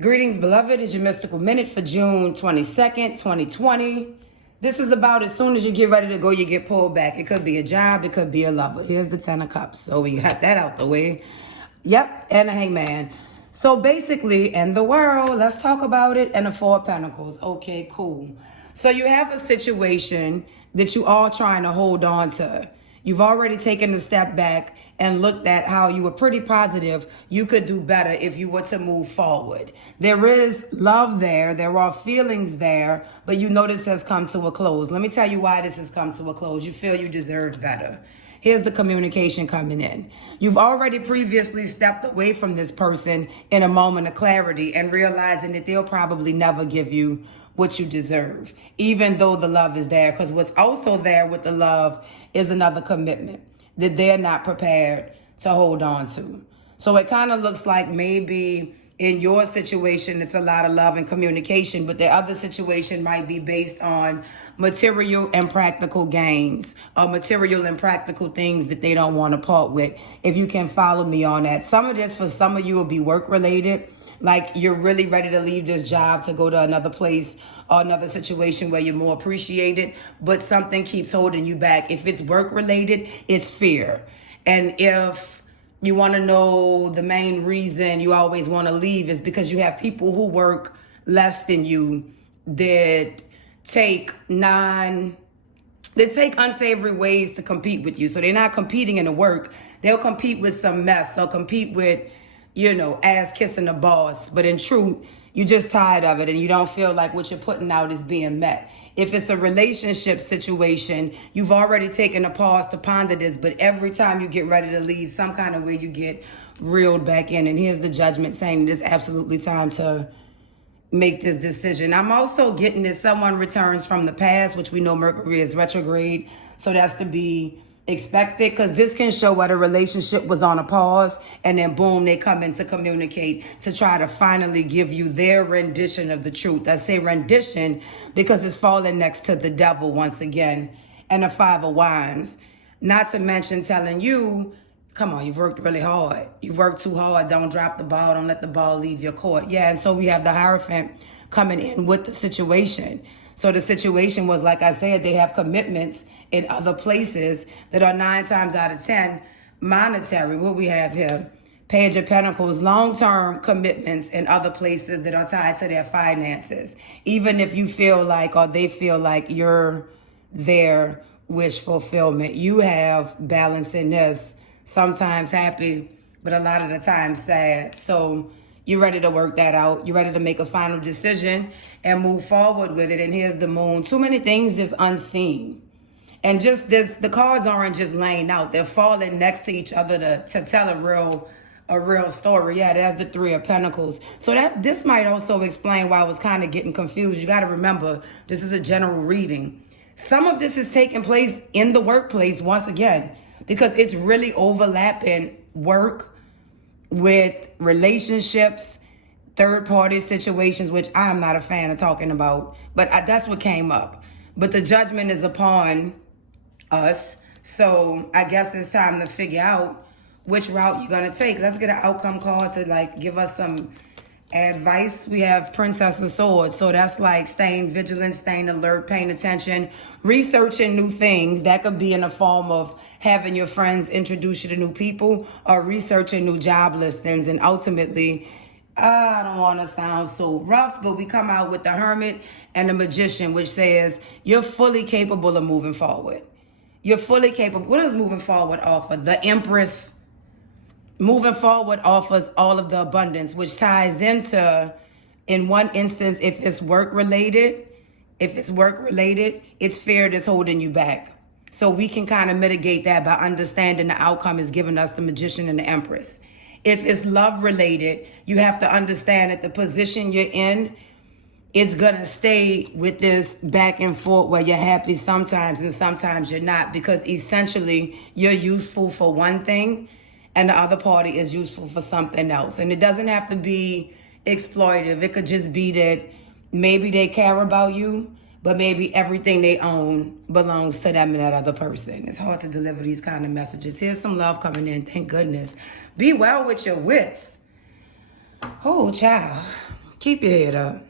Greetings, beloved. It's your Mystical Minute for June 22nd, 2020. This is about as soon as you get ready to go, you get pulled back. It could be a job. It could be a lover. Here's the 10 of cups. So we got that out the way. Yep, and a hangman. So basically, in the world, let's talk about it. And the 4 of Pentacles. Okay, cool. So you have a situation that you all trying to hold on to. You've already taken a step back and looked at how you were pretty positive you could do better if you were to move forward. There is love there. There are feelings there, but you know this has come to a close. Let me tell you why this has come to a close. You feel you deserve better. Here's the communication coming in. You've already previously stepped away from this person in a moment of clarity and realizing that they'll probably never give you what you deserve, even though the love is there. Because what's also there with the love is another commitment that they're not prepared to hold on to. So it kind of looks like maybe in your situation, it's a lot of love and communication, but the other situation might be based on material and practical gains or material and practical things that they don't want to part with. If you can follow me on that. Some of this for some of you will be work related. Like you're really ready to leave this job to go to another place or another situation where you're more appreciated, but something keeps holding you back. If it's work related, it's fear. And if you want to know the main reason you always want to leave is because you have people who work less than you that take unsavory ways to compete with you. So they're not competing in the work. They'll compete with some mess. They'll compete with, ass kissing the boss. But in truth, you're just tired of it and you don't feel like what you're putting out is being met. If it's a relationship situation, you've already taken a pause to ponder this, but every time you get ready to leave, some kind of way you get reeled back in. And here's the judgment saying it's absolutely time to make this decision. I'm also getting that someone returns from the past, which we know Mercury is retrograde. So that's to be expected, because this can show where the relationship was on a pause and then boom, they come in to communicate to try to finally give you their rendition of the truth. I say rendition because it's falling next to the devil once again and the 5 of Wands. Not to mention telling you, come on, you've worked really hard. You've worked too hard. Don't drop the ball. Don't let the ball leave your court. Yeah, and so we have the Hierophant coming in with the situation. So the situation was, like I said, they have commitments in other places that are 9 times out of 10 monetary. What we have here, Page of Pentacles, long-term commitments in other places that are tied to their finances. Even if you feel like, or they feel like you're their wish fulfillment, you have balance in this. Sometimes happy, but a lot of the time sad. So you're ready to work that out. You're ready to make a final decision and move forward with it. And here's the moon. Too many things just unseen. And just this, the cards aren't just laying out. They're falling next to each other to tell a real story. Yeah, that's the 3 of Pentacles. So this might also explain why I was kind of getting confused. You got to remember, this is a general reading. Some of this is taking place in the workplace once again, because it's really overlapping work with relationships, third-party situations, which I'm not a fan of talking about, but that's what came up. But the judgment is upon us, so I guess it's time to figure out which route you're going to take. Let's get an outcome card to give us some advice. We have Princess of Swords, so that's like staying vigilant, staying alert, paying attention, researching new things. That could be in the form of having your friends introduce you to new people or researching new job listings. And ultimately, I don't want to sound so rough, but we come out with the Hermit and the Magician, which says you're fully capable of moving forward. You're fully capable. What does moving forward offer? The Empress. Moving forward offers all of the abundance, which ties into, in one instance, if it's work related, it's fear that's holding you back. So we can kind of mitigate that by understanding the outcome is giving us the Magician and the Empress. If it's love related, you have to understand that the position you're in, it's going to stay with this back and forth where you're happy sometimes and sometimes you're not, because essentially you're useful for one thing and the other party is useful for something else. And it doesn't have to be exploitive. It could just be that maybe they care about you, but maybe everything they own belongs to them and that other person. It's hard to deliver these kind of messages. Here's some love coming in, thank goodness. Be well with your wits. Oh, child. Keep your head up.